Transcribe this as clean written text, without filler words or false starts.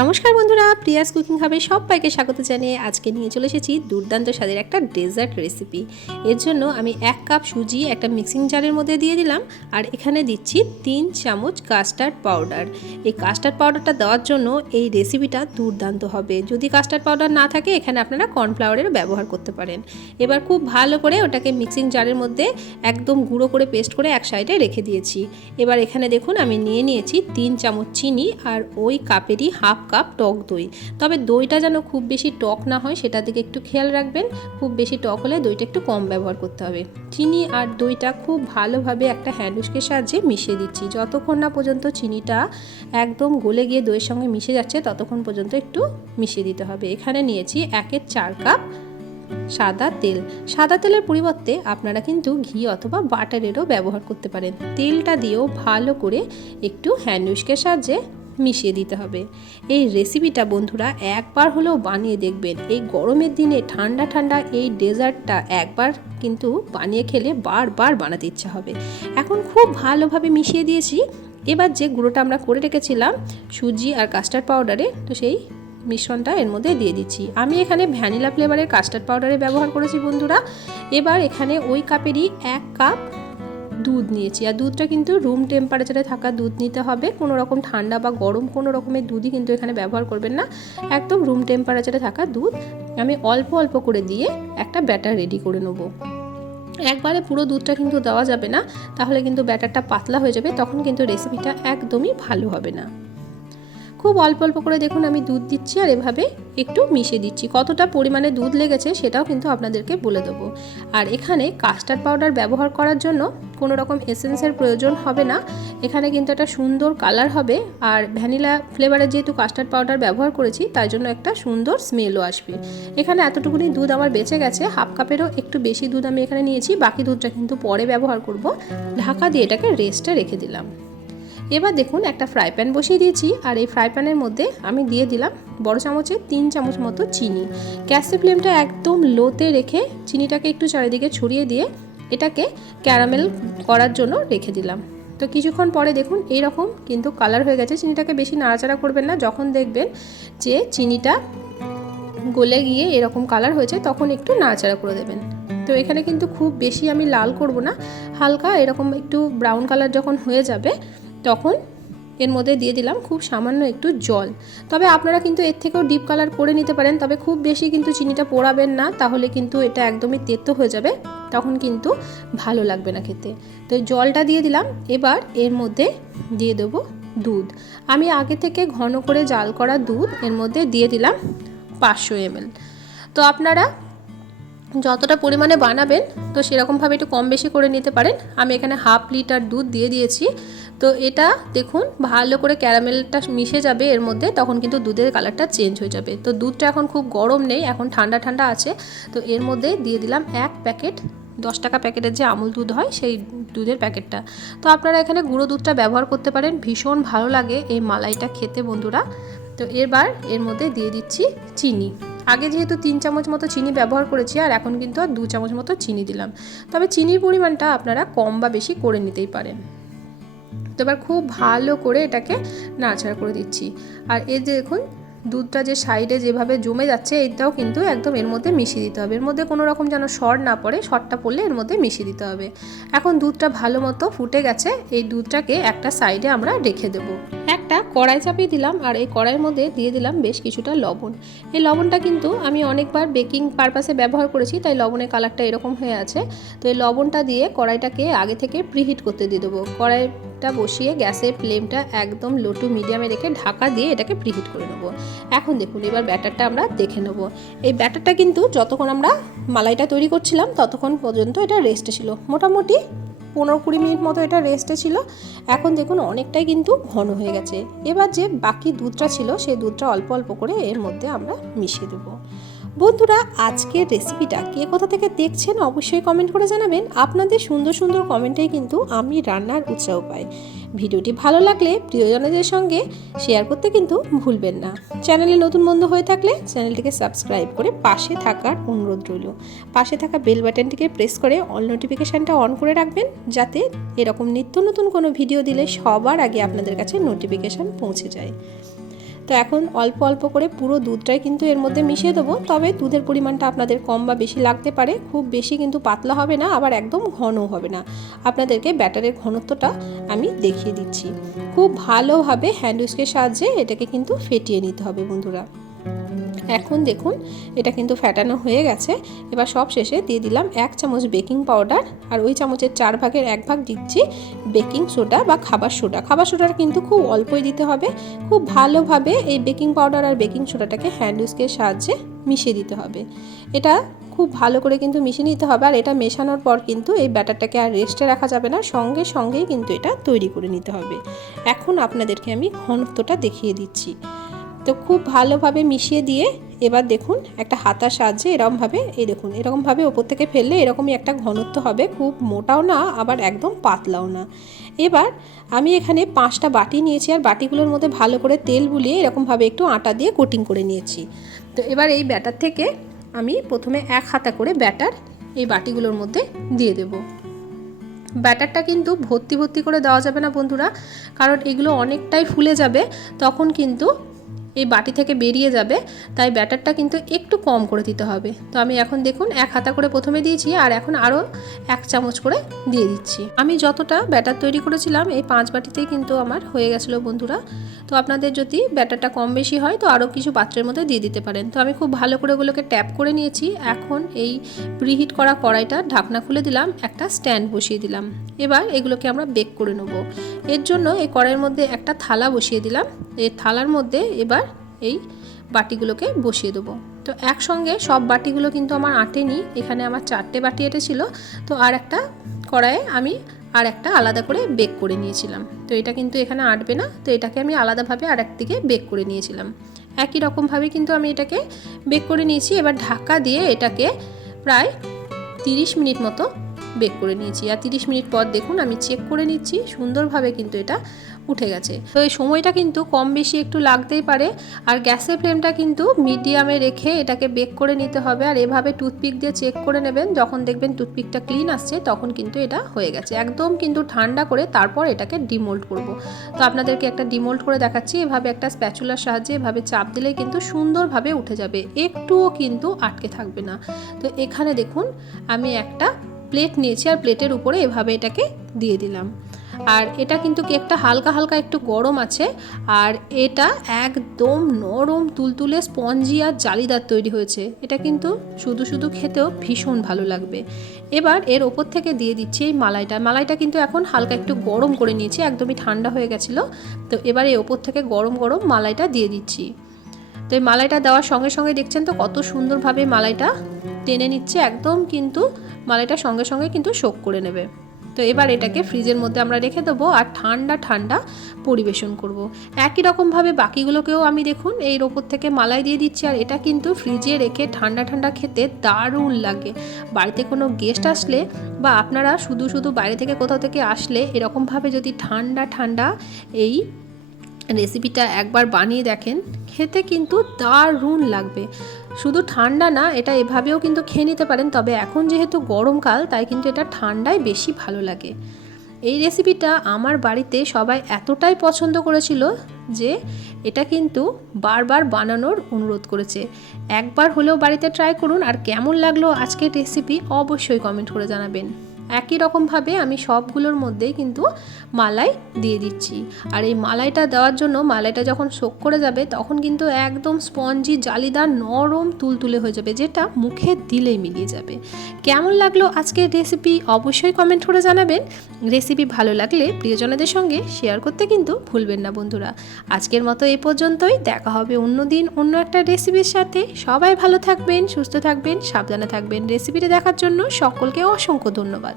নমস্কার বন্ধুরা, Prius cooking হাবে সবাইকে স্বাগত জানিয়ে আজকে নিয়ে চলে এসেছি দুর্দান্ত স্বাদের একটা ডেজার্ট রেসিপি। এর জন্য আমি 1 কাপ সুজি একটা মিক্সিং জারের মধ্যে দিয়ে দিলাম, আর এখানে দিচ্ছি 3 চামচ কাস্টার্ড পাউডার। এই কাস্টার্ড পাউডারটা দেওয়ার জন্য এই রেসিপিটা দুর্দান্ত হবে। যদি কাস্টার্ড পাউডার না থাকে এখানে আপনারা কর্নফ্লাওয়ারের ব্যবহার করতে পারেন। এবার খুব ভালো করে ওটাকে মিক্সিং জারের মধ্যে একদম গুঁড়ো করে পেস্ট করে এক সাইডে রেখে দিয়েছি। এবার এখানে দেখুন আমি নিয়ে নিয়েছি 3 চামচ চিনি আর ওই কাপেরই হাফ কাপ টক দই। তবে দইটা যেন খুব বেশি টক না হয় সেটার দিকে একটু খেয়াল রাখবেন। খুব বেশি টক হলে দইটা একটু কম ব্যবহার করতে হবে। চিনি আর দইটা খুব ভালোভাবে একটা হ্যান্ড উইস্কের সাহায্যে মিশিয়ে দিচ্ছি। যতক্ষণ না পর্যন্ত চিনিটা একদম গলে গিয়ে দইয়ের সঙ্গে মিশে যাচ্ছে ততক্ষণ পর্যন্ত একটু মিশিয়ে দিতে হবে। এখানে নিয়েছি 1/4 কাপ সাদা তেল। সাদা তেলের পরিবর্তে আপনারা কিন্তু ঘি অথবা বাটারেরও ব্যবহার করতে পারেন। তেলটা দিয়েও ভালো করে একটু হ্যান্ড উইস্কের সাহায্যে মিশিয়ে দিতে হবে। এই রেসিপিটা বন্ধুরা একবার হলেও বানিয়ে দেখবেন। এই গরমের দিনে ঠান্ডা ঠান্ডা এই ডেজার্টটা একবার কিন্তু বানিয়ে খেলে বারবার বানাতে ইচ্ছা হবে। এখন খুব ভালোভাবে মিশিয়ে দিয়েছি। এবার যে গুঁড়োটা আমরা করে রেখেছিলাম সুজি আর কাস্টার্ড পাউডারে, তো সেই মিশ্রণটা এর মধ্যে দিয়ে দিচ্ছি। আমি এখানে ভ্যানিলা ফ্লেভারের কাস্টার্ড পাউডারে ব্যবহার করেছি বন্ধুরা। এবার এখানে ওই কাপেরই 1 কাপ দুধ নিয়েছি, আর দুধটা কিন্তু রুম টেম্পারেচারে থাকা দুধ নিতে হবে। কোনো রকম ঠান্ডা বা গরম কোনো রকমের দুধই কিন্তু এখানে ব্যবহার করবেন না, একদম রুম টেম্পারেচারে থাকা দুধ আমি অল্প অল্প করে দিয়ে একটা ব্যাটার রেডি করে নেব। একবারে পুরো দুধটা কিন্তু দেওয়া যাবে না, তাহলে কিন্তু ব্যাটারটা পাতলা হয়ে যাবে, তখন কিন্তু রেসিপিটা একদমই ভালো হবে না। খুব অল্প অল্প করে দেখুন আমি দুধ দিচ্ছি আর এভাবে একটু মিশিয়ে দিচ্ছি। কতটা পরিমাণে দুধ লেগেছে সেটাও কিন্তু আপনাদেরকে বলে দেবো। আর এখানে কাস্টার্ড পাউডার ব্যবহার করার জন্য কোনো রকম এসেন্সের প্রয়োজন হবে না। এখানে কিন্তু একটা সুন্দর কালার হবে, আর ভ্যানিলা ফ্লেভারের যেহেতু কাস্টার্ড পাউডার ব্যবহার করেছি তাই জন্য একটা সুন্দর স্মেলও আসবে। এখানে এতটুকুনি দুধ আমার বেঁচে গেছে, হাফ কাপেরও একটু বেশি দুধ আমি এখানে নিয়েছি। বাকি দুধটা কিন্তু পরে ব্যবহার করব। ঢাকা দিয়ে এটাকে রেস্টে রেখে দিলাম। এবার দেখুন একটা ফ্রাই প্যান বসিয়ে দিয়েছি, আর এই ফ্রাই প্যানের মধ্যে আমি দিয়ে দিলাম বড় চামচে 3 চামচ মতো চিনি। গ্যাসের ফ্লেমটা একদম লোতে রেখে চিনিটাকে একটু চারিদিকে ছড়িয়ে দিয়ে এটাকে ক্যারামেল করার জন্য রেখে দিলাম। তো কিছুক্ষণ পরে দেখুন এইরকম কিন্তু কালার হয়ে গেছে। চিনিটাকে বেশি নাড়াচাড়া করবেন না। যখন দেখবেন যে চিনিটা গলে গিয়ে এরকম কালার হয়েছে তখন একটু নাড়াচাড়া করে দেবেন। তো এখানে কিন্তু খুব বেশি আমি লাল করব না, হালকা এরকম একটু ব্রাউন কালার যখন হয়ে যাবে তখন এর মধ্যে দিয়ে দিলাম খুব সামান্য একটু জল। তবে আপনারা কিন্তু এর থেকেও ডিপ কালার করে নিতে পারেন, তবে খুব বেশি কিন্তু চিনিটা পোড়াবেন না, তাহলে কিন্তু এটা একদমই তেতো হয়ে যাবে, তখন কিন্তু ভালো লাগবে না খেতে। তো জলটা দিয়ে দিলাম। এবার এর মধ্যে দিয়ে দেবো দুধ। আমি আগে থেকে ঘন করে জাল করা দুধ এর মধ্যে দিয়ে দিলাম 500 ml। তো আপনারা যতটা পরিমাণে বানাবেন তো সেরকমভাবে একটু কম বেশি করে নিতে পারেন। আমি এখানে হাফ লিটার দুধ দিয়ে দিয়েছি। তো এটা দেখুন ভালো করে ক্যারামেলটা মিশে যাবে এর মধ্যে, তখন কিন্তু দুধের কালারটা চেঞ্জ হয়ে যাবে। তো দুধটা এখন খুব গরম নেই, এখন ঠান্ডা ঠান্ডা আছে। তো এর মধ্যে দিয়ে দিলাম 1 প্যাকেট 10 টাকা প্যাকেটের যে আমুল দুধ হয় সেই দুধের প্যাকেটটা। তো আপনারা এখানে গুঁড়ো দুধটা ব্যবহার করতে পারেন, ভীষণ ভালো লাগে এই মালাইটা খেতে বন্ধুরা। তো এবার এর মধ্যে দিয়ে দিচ্ছি চিনি। আগে যেহেতু 3 চামচ মতো চিনি ব্যবহার করেছি, আর এখন কিন্তু আর 2 চামচ মতো চিনি দিলাম। তবে চিনির পরিমাণটা আপনারা কম বা বেশি করে নিতেই পারেন। তো এবার খুব ভালো করে এটাকে নাড়াচাড়া করে দিচ্ছি। আর এই যে দেখুন দুধটা যে সাইডে যেভাবে জমে যাচ্ছে এইটাও কিন্তু একদম এর মধ্যে মিশিয়ে দিতে হবে। এর মধ্যে কোনো রকম যেন সর না পড়ে, সরটা পড়লে এর মধ্যে মিশিয়ে দিতে হবে। এখন দুধটা ভালো মতো ফুটে গেছে, এই দুধটাকে একটা সাইডে আমরা রেখে দেবো। একটা কড়াই চাপিয়ে দিলাম, আর এই কড়াইয়ের মধ্যে দিয়ে দিলাম বেশ কিছুটা লবণ। এই লবণটা কিন্তু আমি অনেকবার বেকিং পারপাসে ব্যবহার করেছি, তাই লবণের কালারটা এরকম হয়ে আছে। তো এই লবণটা দিয়ে কড়াইটাকে আগে থেকে প্রিহিট করতে দিয়ে দেবো। কড়াইটা বসিয়ে গ্যাসের ফ্লেমটা একদম লো টু মিডিয়ামে রেখে ঢাকা দিয়ে এটাকে প্রিহিট করে নেবো। এখন দেখুন এবার ব্যাটারটা আমরা দেখে নেব। এই ব্যাটারটা কিন্তু যতক্ষণ আমরা মালাইটা তৈরি করছিলাম ততক্ষণ পর্যন্ত এটা রেস্টে ছিল, মোটামুটি 15-20 মিনিট মতো এটা রেস্টে ছিল। এখন দেখুন অনেকটাই কিন্তু ঘন হয়ে গেছে। এবার যে বাকি দুধটা ছিল সেই দুধটা অল্প অল্প করে এর মধ্যে আমরা মিশিয়ে দেবো। বন্ধুরা আজকের রেসিপিটা কে কোথা থেকে দেখছেন অবশ্যই কমেন্ট করে জানাবেন। আপনাদের সুন্দর সুন্দর কমেন্টেই কিন্তু আমি রান্নার উৎসাহ পাই। ভিডিওটি ভালো লাগলে প্রিয়জনদের সঙ্গে শেয়ার করতে কিন্তু ভুলবেন না। চ্যানেলে নতুন বন্ধু হয়ে থাকলে চ্যানেলটিকে সাবস্ক্রাইব করে পাশে থাকার অনুরোধ রইল। পাশে থাকা বেল বাটনটিকে প্রেস করে অল নোটিফিকেশানটা অন করে রাখবেন, যাতে এরকম নিত্য নতুন কোনো ভিডিও দিলে সবার আগে আপনাদের কাছে নোটিফিকেশান পৌঁছে যায়। তো এখন অল্প অল্প করে পুরো দুধটাই কিন্তু এর মধ্যে মিশিয়ে দেবো। তবে দুধের পরিমাণটা আপনাদের কম বা বেশি লাগতে পারে, খুব বেশি কিন্তু পাতলা হবে না, আবার একদম ঘনও হবে না। আপনাদেরকে ব্যাটারের ঘনত্বটা আমি দেখিয়ে দিচ্ছি। খুব ভালোভাবে হ্যান্ড উইস্কের সাহায্যে এটাকে কিন্তু ফেটিয়ে নিতে হবে বন্ধুরা। এখন দেখুন এটা কিন্তু ফেটানো হয়ে গেছে। এবার সব শেষে দিয়ে দিলাম 1 চামচ বেকিং পাউডার, আর ওই চামচের 4 ভাগের 1 ভাগ দিচ্ছি বেকিং সোডা বা খাবার সোডা। খাবার সোডার কিন্তু খুব অল্পই দিতে হবে। খুব ভালোভাবে এই বেকিং পাউডার আর বেকিং সোডাটাকে হ্যান্ড উইস্কের সাহায্যে মিশিয়ে দিতে হবে। এটা খুব ভালো করে কিন্তু মিশিয়ে নিতে হবে। আর এটা মেশানোর পর কিন্তু এই ব্যাটারটাকে আর রেস্টে রাখা যাবে না, সঙ্গে সঙ্গেই কিন্তু এটা তৈরি করে নিতে হবে। এখন আপনাদেরকে আমি ঘনত্বটা দেখিয়ে দিচ্ছি। তো খুব ভালোভাবে মিশিয়ে দিয়ে এবার দেখুন একটা হাতার সাহায্যে এরকমভাবে, এই দেখুন এরকমভাবে ওপর থেকে ফেললে এরকমই একটা ঘনত্ব হবে, খুব মোটাও না আবার একদম পাতলাও না। এবার আমি এখানে 5টা বাটি নিয়েছি, আর বাটিগুলোর মধ্যে ভালো করে তেল বুলিয়ে এরকমভাবে একটু আটা দিয়ে কোটিং করে নিয়েছি। তো এবার এই ব্যাটার থেকে আমি প্রথমে 1 হাতা করে ব্যাটার এই বাটিগুলোর মধ্যে দিয়ে দেব। ব্যাটারটা কিন্তু ভর্তি ভর্তি করে দেওয়া যাবে না বন্ধুরা, কারণ এগুলো অনেকটাই ফুলে যাবে, তখন কিন্তু এই বাটি থেকে বেরিয়ে যাবে। তাই ব্যাটারটা কিন্তু একটু কম করে দিতে হবে। তো আমি এখন দেখুন 1 হাতা করে প্রথমে দিয়েছি, আর এখন আরও 1 চামচ করে দিয়ে দিচ্ছি। আমি যতটা ব্যাটার তৈরি করেছিলাম এই 5 বাটিতেই কিন্তু আমার হয়ে গেছিলো বন্ধুরা। তো আপনাদের যদি ব্যাটারটা কম বেশি হয় তো আরও কিছু পাত্রের মধ্যে দিয়ে দিতে পারেন। তো আমি খুব ভালো করে ওগুলোকে ট্যাপ করে নিয়েছি। এখন এই প্রিহিট করা কড়াইটা ঢাকনা খুলে দিলাম, একটা স্ট্যান্ড বসিয়ে দিলাম। এবার এগুলোকে আমরা বেক করে নেব। এর জন্য এই কড়াইয়ের মধ্যে একটা থালা বসিয়ে দিলাম। এই থালার মধ্যে এবার এই বাটিগুলোকে বসিয়ে দেবো। তো একসঙ্গে সব বাটিগুলো কিন্তু আমার আটেনি, এখানে আমার 4টে বাটি এঁটেছিল। তো আর একটা কড়াইয়ে আমি আর একটা আলাদা করে বেক করে নিয়েছিলাম। তো এটা কিন্তু এখানে আটবে না, তো এটাকে আমি আলাদাভাবে আর একদিকে বেক করে নিয়েছিলাম। একই রকমভাবে কিন্তু আমি এটাকে বেক করে নিয়েছি। এবার ঢাকা দিয়ে এটাকে প্রায় 30 মিনিট মতো বেক করে নিয়েছি। আর 30 মিনিট পর দেখুন আমি চেক করে নিচ্ছি, সুন্দরভাবে কিন্তু এটা উঠে গেছে। তো এই সময়টা কিন্তু কম বেশি একটু লাগতেই পারে। আর গ্যাসের ফ্লেমটা কিন্তু মিডিয়ামে রেখে এটাকে বেক করে নিতে হবে। আর এভাবে টুথপিক দিয়ে চেক করে নেবেন, যখন দেখবেন টুথপিকটা ক্লিন আসছে তখন কিন্তু এটা হয়ে গেছে। একদম কিন্তু ঠান্ডা করে তারপর এটাকে ডিমোল্ড করব। তো আপনাদেরকে একটা ডিমোল্ড করে দেখাচ্ছি। এভাবে একটা স্প্যাচুলার সাহায্যে এভাবে চাপ দিলেই কিন্তু সুন্দরভাবে উঠে যাবে, একটুও কিন্তু আটকে থাকবে না। তো এখানে দেখুন আমি একটা প্লেট নিয়েছি, আর প্লেটের উপরে এভাবে এটাকে দিয়ে দিলাম। আর এটা কিন্তু কেকটা হালকা হালকা একটু গরম আছে, আর এটা একদম নরম তুলতুলে স্পঞ্জি আর জালিদার তৈরি হয়েছে। এটা কিন্তু শুধু শুধু খেতেও ভীষণ ভালো লাগবে। এবার এর ওপর থেকে দিয়ে দিচ্ছি এই মালাইটা কিন্তু এখন হালকা একটু গরম করে নিয়েছি, একদমই ঠান্ডা হয়ে গেছিলো। তো এবার এই ওপর থেকে গরম গরম মালাইটা দিয়ে দিচ্ছি। তো এই মালাইটা দেওয়ার সঙ্গে সঙ্গে দেখছেন তো কত সুন্দরভাবে মালাইটা টেনে নিচ্ছে, একদম কিন্তু মালাইটা সঙ্গে সঙ্গে কিন্তু শোক করে নেবে। তো এবার এটাকে ফ্রিজের মধ্যে আমরা রেখে দেবো, আর ঠান্ডা ঠান্ডা পরিবেশন করব। একই রকমভাবে বাকিগুলোকেও আমি দেখুন এর ওপর থেকে মালাই দিয়ে দিচ্ছি। আর এটা কিন্তু ফ্রিজে রেখে ঠান্ডা ঠান্ডা খেতে দারুণ লাগে। বাড়িতে কোনো গেস্ট আসলে বা আপনারা শুধু শুধু বাইরে থেকে কোথাও থেকে আসলে এরকমভাবে যদি ঠান্ডা ঠান্ডা এই রেসিপিটা একবার বানিয়ে দেখেন, খেতে কিন্তু দারুণ লাগবে। শুধু ঠান্ডা না, এটা এভাবেও কিন্তু খেয়ে নিতে পারেন, তবে এখন যেহেতু গরমকাল তাই কিন্তু এটা ঠান্ডায় বেশি ভালো লাগে। এই রেসিপিটা আমার বাড়িতে সবাই এতটাই পছন্দ করেছিল যে এটা কিন্তু বারবার বানানোর অনুরোধ করেছে। একবার হলেও বাড়িতে ট্রাই করুন, আর কেমন লাগলো আজকের রেসিপি অবশ্যই কমেন্ট করে জানাবেন। একই রকমভাবে আমি সবগুলোর মধ্যেই কিন্তু মালাই দিয়ে দিচ্ছি। আর এই মালাইটা দেওয়ার জন্য মালাইটা যখন সোক করে যাবে তখন কিন্তু একদম স্পঞ্জি জালিদার নরম তুলতুলে হয়ে যাবে, যেটা মুখে দিলেই মিলিয়ে যাবে। কেমন লাগলো আজকের রেসিপি অবশ্যই কমেন্ট করে জানাবেন। রেসিপি ভালো লাগলে প্রিয়জনদের সঙ্গে শেয়ার করতে কিন্তু ভুলবেন না বন্ধুরা। আজকের মতো এই পর্যন্তই, দেখা হবে অন্য দিন অন্য একটা রেসিপির সাথে। সবাই ভালো থাকবেন, সুস্থ থাকবেন, সাবধানে থাকবেন। রেসিপিটা দেখার জন্য সকলকে অসংখ্য ধন্যবাদ।